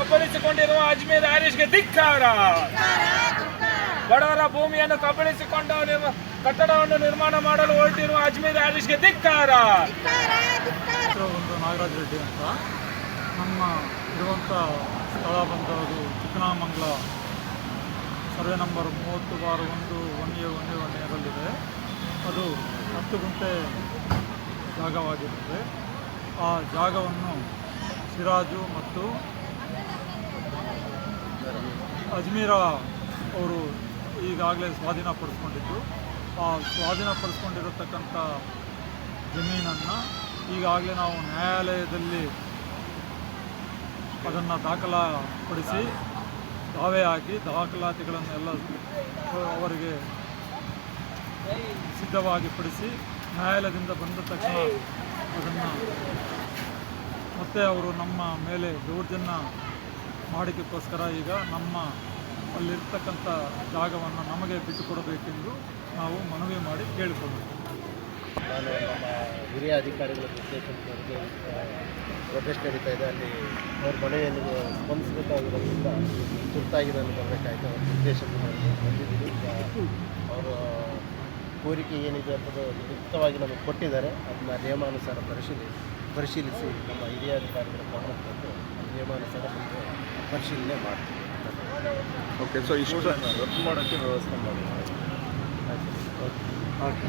ಕಬಳಿಸಿಕೊಂಡಿರುವ ಅಜ್ಮೀರ್ ಹ್ಯಾರಿಸ್ಗೆ ಧಿಕ್ಕಾರ. ಬಡವರ ಭೂಮಿಯನ್ನು ಕಬಳಿಸಿಕೊಂಡು ಕಟ್ಟಡವನ್ನು ನಿರ್ಮಾಣ ಮಾಡಲು ಹೊರಟಿರುವ ಅಜ್ಮೀರ್ ಹ್ಯಾರಿಸ್ಗೆ ಧಿಕ್ಕಾರ. ಒಂದು ನಾಗರಾಜ್ ರೆಡ್ಡಿ ಅಂತ. ನಮ್ಮ ಇರುವಂಥ ಸ್ಥಳ ಬಂದವರು ಚಿಕ್ಕನಾಮಂಗ್ಲ ಸರ್ವೆ ನಂಬರ್ ಮೂವತ್ತು ಬಾರು ಒಂದು ಒನ್ ಎ ಒನ್ ಎ ಎರಲ್ಲಿದೆ ಅದು ಹತ್ತು ಗುಂಟೆ ಜಾಗವಾಗಿರುತ್ತದೆ. ಆ ಜಾಗವನ್ನು ಸಿರಾಜು ಮತ್ತು ಅಜ್ಮೀರ ಅವರು ಈಗಾಗಲೇ ಸ್ವಾಧೀನಪಡಿಸ್ಕೊಂಡಿದ್ದು ಆ ಸ್ವಾಧೀನಪಡಿಸ್ಕೊಂಡಿರತಕ್ಕಂಥ ಜಮೀನನ್ನು ಈಗಾಗಲೇ ನಾವು ನ್ಯಾಯಾಲಯದಲ್ಲಿ ಅದನ್ನು ದಾಖಲಾಪಡಿಸಿ ದಾವೆ ಹಾಕಿ ದಾಖಲಾತಿಗಳನ್ನೆಲ್ಲ ಅವರಿಗೆ ಸಿದ್ಧವಾಗಿ ಪಡಿಸಿ ನ್ಯಾಯಾಲಯದಿಂದ ಬಂದ ತಕ್ಷಣ ಅದನ್ನು ಮತ್ತೆ ಅವರು ನಮ್ಮ ಮೇಲೆ ದೌರ್ಜನ್ಯ ಮಾಡಿದ್ದಕ್ಕೋಸ್ಕರ ಈಗ ನಮ್ಮ ಅಲ್ಲಿರ್ತಕ್ಕಂಥ ಜಾಗವನ್ನು ನಮಗೆ ಬಿಟ್ಟುಕೊಡಬೇಕೆಂದು ನಾವು ಮನವಿ ಮಾಡಿ ಕೇಳಿಕೊಳ್ಳುತ್ತೇವೆ. ನಾನು ನಮ್ಮ ಹಿರಿಯ ಅಧಿಕಾರಿಗಳ ನಿರ್ದೇಶನದವರಿಗೆ ಪ್ರೊಟೆಸ್ಟ್ ನಡೀತಾ ಇದೆ. ಅಲ್ಲಿ ಅವ್ರ ಮನೆಯನ್ನು ಸ್ಪಂದಿಸಬೇಕಾಗಿರೋದ್ರಿಂದ ತುರ್ತಾಗಿ ನಾನು ಬರಬೇಕಾಯಿತು. ಅವ್ರ ನಿರ್ದೇಶನ ಬಂದಿದ್ದೀನಿ ಅವರ ಕೋರಿಕೆ ಏನಿದೆ ಅಂತದ್ದು ಲಿಖಿತವಾಗಿ ನಮಗೆ ಕೊಟ್ಟಿದ್ದಾರೆ. ಅದನ್ನ ನಿಯಮಾನುಸಾರ ಪರಿಶೀಲಿ ಪರಿಶೀಲಿಸಿ. ನಮ್ಮ ಹಿರಿಯ ಅಧಿಕಾರಿಗಳ ಗಮನಕ್ಕೆ ತಂದು ನಿಯಮಾನುಸಾರ ಮುಂದೆ ಪರಿಶೀಲನೆ ಮಾಡ್ತೀವಿ. ಓಕೆ ಸೊ ಇಷ್ಟು ಮಾಡೋಕ್ಕೆ ವ್ಯವಸ್ಥೆ ಮಾಡಿ ಆಯ್ತು. ಓಕೆ